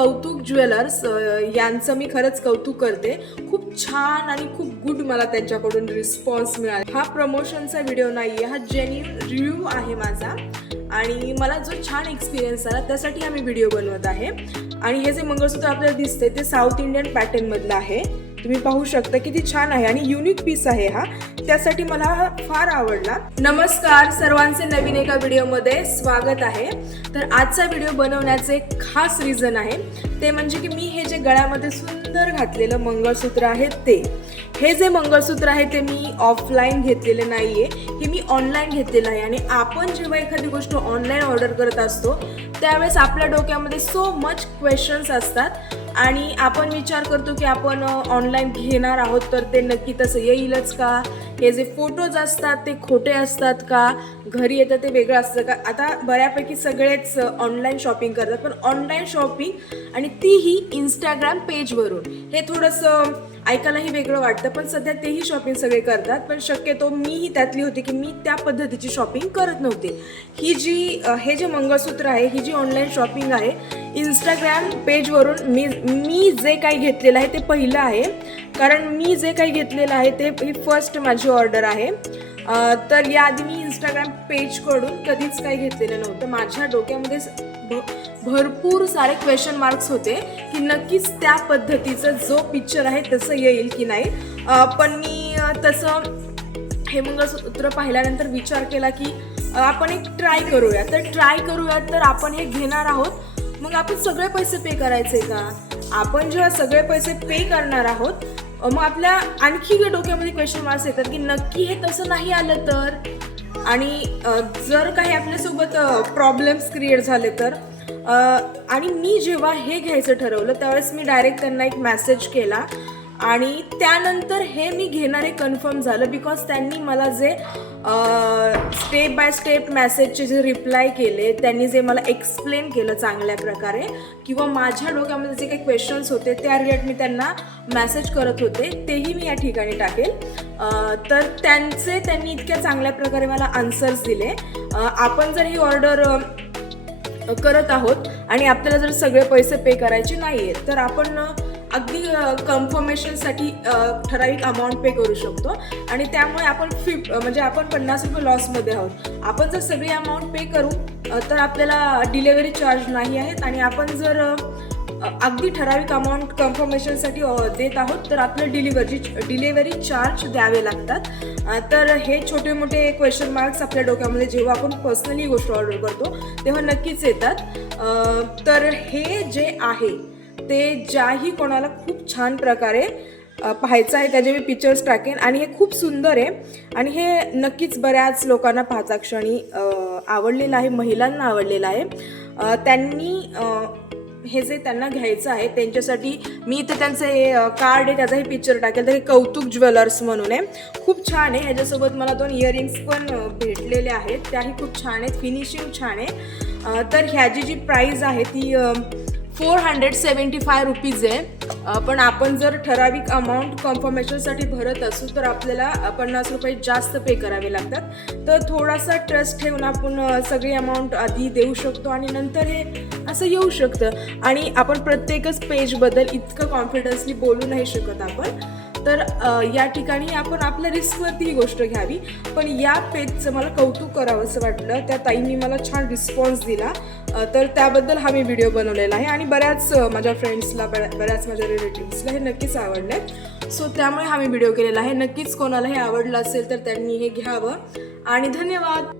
कौतुक ज्वेलर्स यांचं मी खरंच कौतुक करते। खूप छान आणि खूप गुड मला त्यांच्याकडून रिस्पॉन्स मिळाला। हा प्रमोशनचा व्हिडिओ नाहीये, हा जेन्युइन रिव्ह्यू आहे माझा आणि मला जो छान एक्सपिरियन्स आला त्यासाठी हा मी व्हिडिओ बनवत आहे। आणि हे जे मंगळसूत्र आपल्याला दिसते ते साऊथ इंडियन पॅटर्न मधलं आहे। तुम्ही पाहू शकता किती छान आहे आणि युनिक पीस आहे हा, त्यासाठी मला हा फार आवडला। नमस्कार सर्वांचे नवीन एका व्हिडिओमध्ये स्वागत आहे। तर आजचा व्हिडिओ बनवण्याचे खास रिझन आहे ते म्हणजे की मी हे जे गळ्यामध्ये सुंदर घातलेलं मंगळसूत्र आहे ते हे जे मंगळसूत्र आहे ते मी ऑफलाईन घेतलेले नाहीये, हे मी ऑनलाईन घेतलेलं आहे। आणि आपण जेव्हा एखादी गोष्ट ऑनलाईन ऑर्डर करत असतो त्यावेळेस आपल्या डोक्यामध्ये सो मच क्वेश्चन्स असतात आणि आपण विचार करतो की आपण ऑनलाईन घेणार आहोत तर ते नक्की तसं येईलच का, हे जे फोटोज असतात ते खोटे असतात का, घरी येतं ते वेगळं असतं का। आता बऱ्यापैकी सगळेच ऑनलाईन शॉपिंग करतात, पण ऑनलाईन शॉपिंग आणि तीही इंस्टाग्राम पेजवरून हे थोडंसं ऐकायलाही वेगळं वाटतं, पण सध्या तेही शॉपिंग सगळे करतात। पण शक्यतो मीही त्यातली होती की मी त्या पद्धतीची शॉपिंग करत नव्हते। हे जे मंगळसूत्र आहे, ही जी ऑनलाईन शॉपिंग आहे इंस्टाग्राम पेजवरून मी जे काही घेतलेलं आहे ते पहिलं आहे, कारण मी जे काही घेतलेलं आहे ते ही फर्स्ट माझी ऑर्डर आहे। तर याआधी मी इंस्टाग्राम पेजकडून कधीच काही घेतलेलं नव्हतं। माझ्या डोक्यामध्ये भरपूर सारे क्वेश्चन मार्क्स होते की नक्कीच त्या पद्धतीचं जो पिक्चर आहे तसं येईल की नाही। पण मी तसं हे मंगळसूत्र पाहिल्यानंतर विचार केला की आपण एक ट्राय करूया। तर आपण हे घेणार आहोत, मग आपण सगळे पैसे पे करायचे का? आपण जेव्हा सगळे पैसे पे करणार आहोत मग आपल्या आणखी डोक्यामध्ये क्वेश्चन मार्क्स येतात की नक्की हे तसं नाही आलं तर, आणि जर काही आपल्यासोबत प्रॉब्लेम्स क्रिएट झाले तर। आणि मी जेव्हा हे घ्यायचं ठरवलं त्यावेळेस मी डायरेक्ट त्यांना एक मेसेज केला आणि त्यानंतर हे मी घेणारे कन्फर्म झालं, बिकॉज त्यांनी मला जे स्टेप बाय स्टेप मेसेजचे जे रिप्लाय केले, त्यांनी जे मला एक्सप्लेन केलं चांगल्या प्रकारे, किंवा माझ्या डोक्यामध्ये जे काही क्वेश्चन्स होते त्या रिलेटेड मी त्यांना मेसेज करत होते, तेही मी या ठिकाणी टाकेल। तर त्यांनी इतक्या चांगल्या प्रकारे मला आन्सर्स दिले। आपण जर ही ऑर्डर करत आहोत आणि आपल्याला जर सगळे पैसे पे करायचे नाही आहेत तर आपण अगदी कन्फर्मेशनसाठी ठराविक अमाऊंट पे करू शकतो आणि त्यामुळे आपण आपण 50 रुपये लॉसमध्ये आहोत। आपण जर सगळी अमाऊंट पे करू तर आपल्याला डिलेवरी चार्ज नाही आहेत, आणि आपण जर अगदी ठराविक अमाऊंट कन्फर्मेशनसाठी देत आहोत तर आपलं डिलिव्हरी चार्ज द्यावे लागतात। तर हे छोटे मोठे क्वेश्चन मार्क्स आपल्या डोक्यामध्ये जेव्हा आपण पर्सनली गोष्ट ऑर्डर करतो तेव्हा नक्कीच येतात। तर हे जे आहे ते ज्याही कोणाला खूप छान प्रकारे पाहायचं आहे त्याचे मी पिक्चर्स टाकेन, आणि हे खूप सुंदर आहे आणि हे नक्कीच बऱ्याच लोकांना पाहता क्षणी आवडलेलं आहे, महिलांना आवडलेलं आहे। त्यांनी हे जे त्यांना घ्यायचं आहे त्यांच्यासाठी मी इथे त्यांचे कार्ड आहे त्याचाही पिक्चर टाकेल। तर हे कौतुक ज्वेलर्स म्हणून आहे, खूप छान आहे। ह्याच्यासोबत मला 2 इयरिंग्स पण भेटलेले आहेत, त्याही खूप छान आहेत, फिनिशिंग छान आहे। तर ह्याची जी प्राईस आहे ती 475 रुपीज आहे, पण आपण जर ठराविक अमाऊंट कन्फर्मेशनसाठी भरत असू तर आपल्याला 50 रुपये जास्त पे करावे लागतात। तर थोडासा ट्रस्ट ठेवून आपण सगळी अमाऊंट आधी देऊ शकतो आणि नंतर हे असं येऊ शकतं। आणि आपण प्रत्येकच पेजबद्दल इतकं कॉन्फिडन्सली बोलू नाही शकत आपण, तर या ठिकाणी आपण आपल्या रिस्कवरती ही गोष्ट घ्यावी। पण या पेजचं मला कौतुक करावं असं वाटलं, त्या ताईंनी मला छान रिस्पॉन्स दिला, तर त्याबद्दल हा मी व्हिडिओ बनवलेला आहे। आणि बऱ्याच माझ्या फ्रेंड्सला बऱ्याच माझ्या रिलेटिव्सला हे नक्कीच आवडलं आहे, सो त्यामुळे हा मी व्हिडिओ केलेला आहे। नक्कीच कोणाला हे आवडलं असेल तर त्यांनी हे घ्यावं, आणि धन्यवाद।